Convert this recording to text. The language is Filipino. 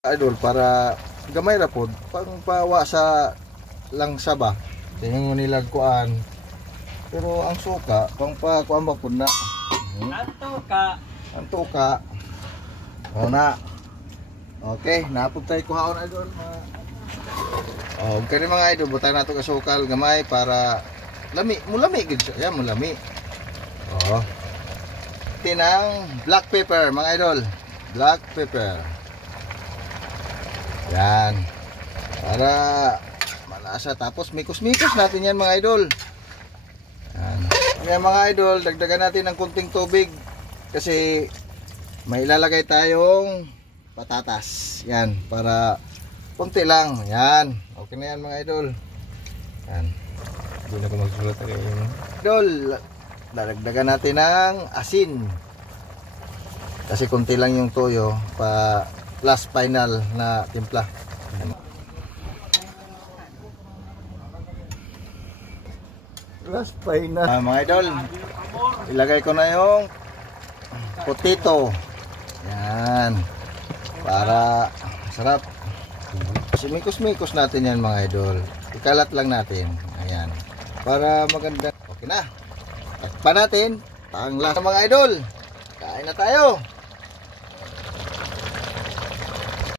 idol para gamay ra pod pang pawa sa langsa ba tingin mo nilag kuan pero ang suka pang pa kuan ba pud na ang tuka o na okay napud tay kuhaon idol kani mga idol butang nato ka sukal gamay para mulami gid siya yan mulami tinang black pepper mga idol, black pepper yan para malasa, tapos mikos-mikos natin yan mga idol. Yan. Kaya mga idol, dagdagan natin ng kunting tubig kasi may ilalagay tayong patatas. Yan, para kunti lang. Yan, okay na yan mga idol. Yan. Hindi na ko magsulat idol, dagdagan natin ng asin kasi kunti lang yung toyo pa last final na timpla. Last final. Mga idol, ilagay ko na yung potato. Yan. Para sarap. Simikos-mikos natin yan mga idol. Ikalat lang natin. Ayan. Para maganda. Okay na. Takpan natin. Panglas mga idol. Kain na tayo.